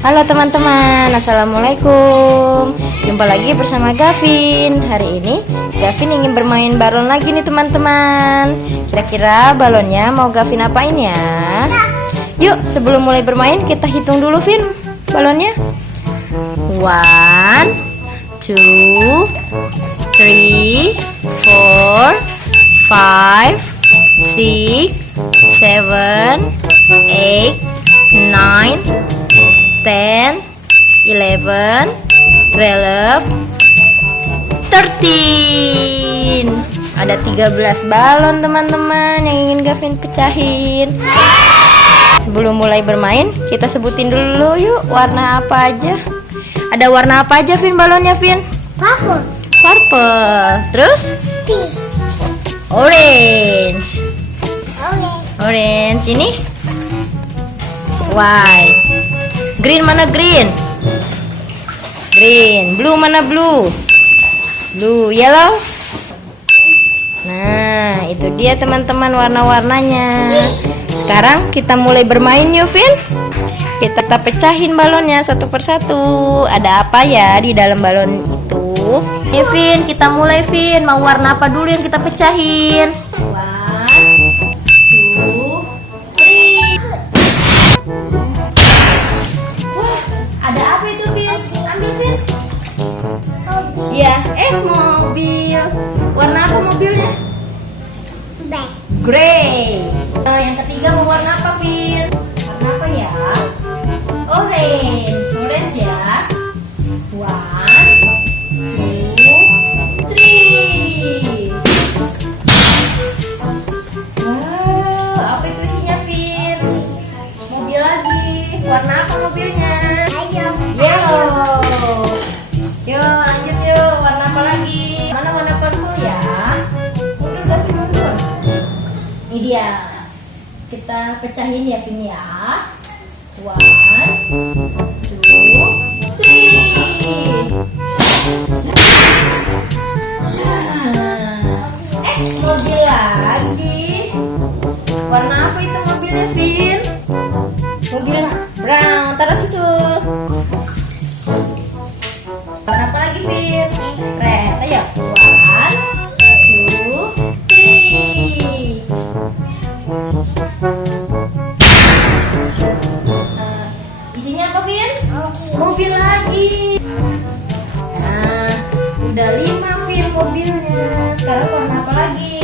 Halo teman-teman, assalamualaikum. Jumpa lagi bersama Gavin. Hari ini Gavin ingin bermain balon lagi nih teman-teman. Kira-kira balonnya mau Gavin apain ya? Yuk sebelum mulai bermain kita hitung dulu Vin balonnya. 1, 2, 3, 4, 5, 6, 7, 8, 9, 10, 11, 12, 13. Ada 13 balon teman-teman yang ingin Gavin pecahin. Sebelum mulai bermain, kita sebutin dulu yuk warna apa aja. Ada warna apa aja Vin balonnya Vin? Purple. Purple. Terus? Pink. Orange. Orange. Orange ini? White. Green mana green? Green. Blue mana blue? Blue. Yellow? Nah, itu dia teman-teman warna-warnanya. Sekarang kita mulai bermain yuk, Vin. Kita pecahin balonnya satu persatu. Ada apa ya di dalam balon itu? Vin, kita mulai Vin. Mau warna apa dulu yang kita pecahin? 1, 2, 3. Wah, ada apa itu Vin? Ambil Vin. Ya, mobil. Warna apa mobilnya? Black. Grey. Yang ketiga mau warna apa Vin? Warna apa ya? Orange. Orange ya. 1, 2, 3. Wow, apa itu isinya Vin? Mobil lagi. Warna apa mobilnya? Yellow. Yuk lanjut yuk. Warna apa lagi? Mana warna purple ya? Mundur Gavin mundur. Ini dia. Kita pecahin ya Vin ya. 1, 2, 3. Mobil lagi. Warna apa itu mobilnya Vin? Mobil brown. Taruh situ. Warna apa lagi Vin? Red. Ayo. 1, 2, 3. Isinya apa Vin? Mobil lagi. Nah, udah 5 Vin mobilnya. Sekarang warna apa lagi?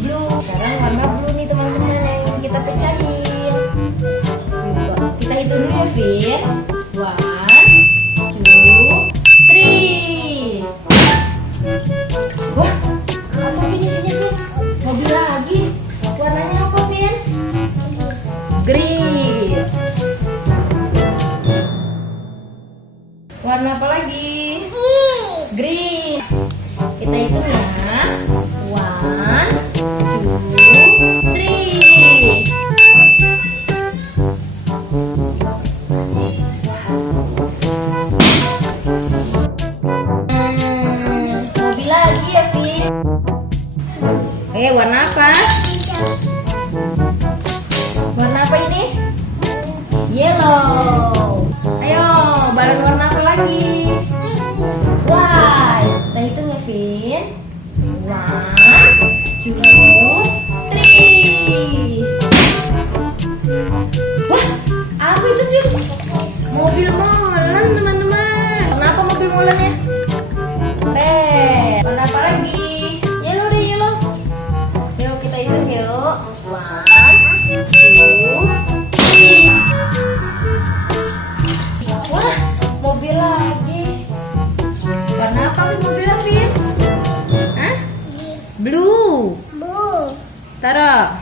Blue. Sekarang warna blue nih teman-teman yang ingin kita pecahin. Kita hitung dulu ya Vin. 1, 2, 3. Wah, apa Vin isinya Vin? Mobil lagi. Warnanya apa Vin? Green. Warna apa lagi? Green. Kita hitung ya. 1, 2, 3. Mobil lagi ya Vin. Warna apa? Warna apa ini? Yellow. Ayo, balon warna apa lagi? White. Kita hitung ya Vin. 1, 2, 3. Wah, apa itu Vin? Mobil molen teman-teman. Warna apa mobil molennya? Red. Warna apa lagi? Yellow deh, yellow. Yuk kita hitung yuk. 1, 2, 3. Wah, mobil lagi. Warna apa Vin mobilnya Vin? Hah? Blue. Taruh.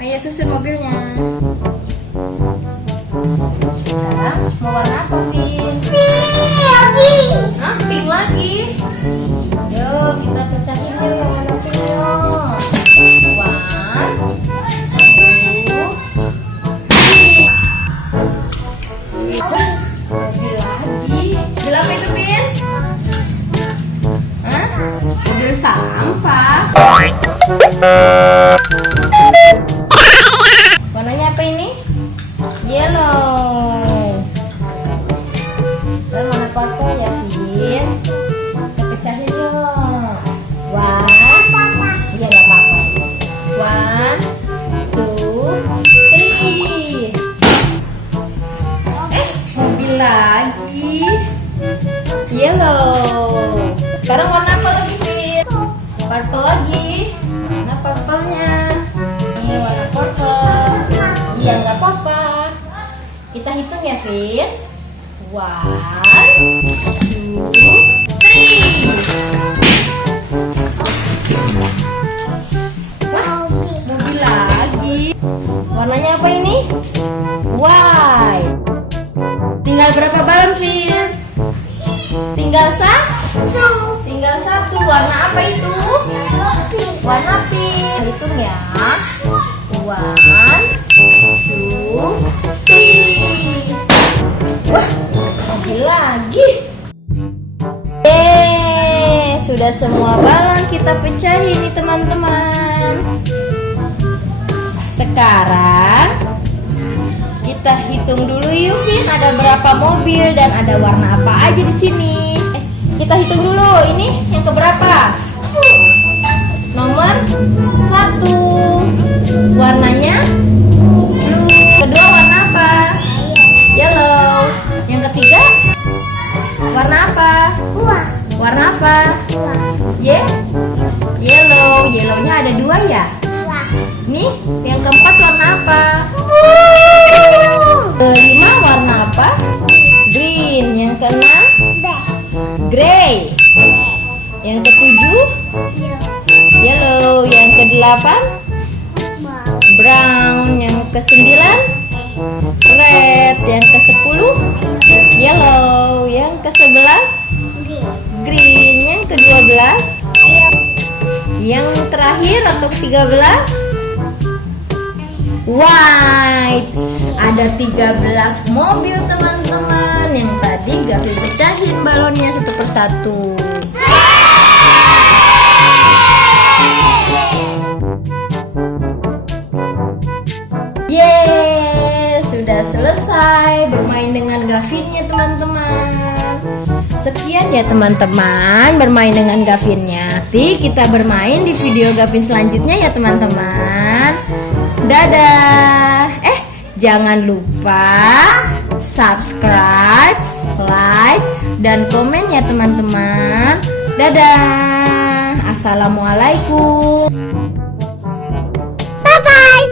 Ayo susun mobilnya. Sekarang mau warna apa Vin? Hah? Pink lagi. Yuk kita pecahin yuk yang warna pink yuk. 1, 2, 3. Mobil lagi. Mobil apa itu Vin? Hah? Mobil sampah. Warnanya apa ini? Yellow. lagi. Yellow. Sekarang warna apa lagi, Vin? Purple lagi. Mana purple-nya? Ini warna purple. Iya, nggak apa-apa. Kita hitung ya, Vin. 1, 2, 3. Wah, mobil lagi. Warnanya apa ini? White. Tinggal berapa balon, Vin? Tinggal Tinggal satu. Warna apa itu? Warna pink. Hitung ya. 1, 2, 3. Wah, mobil lagi. Sudah semua balon kita pecahin nih teman-teman. Sekarang kita hitung dulu yuk, Vin, ada berapa mobil dan ada warna apa aja di sini. Kita hitung dulu. Ini yang keberapa? Nomor 1. Warnanya blue. Kedua warna apa? Yellow. Yang ketiga warna apa? Warna apa? Yellow. Yellownya ada 2 ya? Nih, yang keempat warna apa? Kelima warna apa? Green. Yang keenam gray. Yang ketujuh yellow. Yang kedelapan brown. Yang kesembilan red. Yang ke-10 yellow. Yang ke-11 green. Yang ke-12 yang terakhir atau 13 white. Ada 13 mobil teman-teman. Yang tadi Gafin pecahin balonnya satu persatu. Yeay, sudah selesai bermain dengan Gavinnya teman-teman. Sekian ya teman-teman bermain dengan Gavinnya. Nanti kita bermain di video Gavin selanjutnya ya teman-teman. Dadah. Jangan lupa subscribe, like, dan komen ya teman-teman. Dadah. Assalamualaikum. Bye-bye.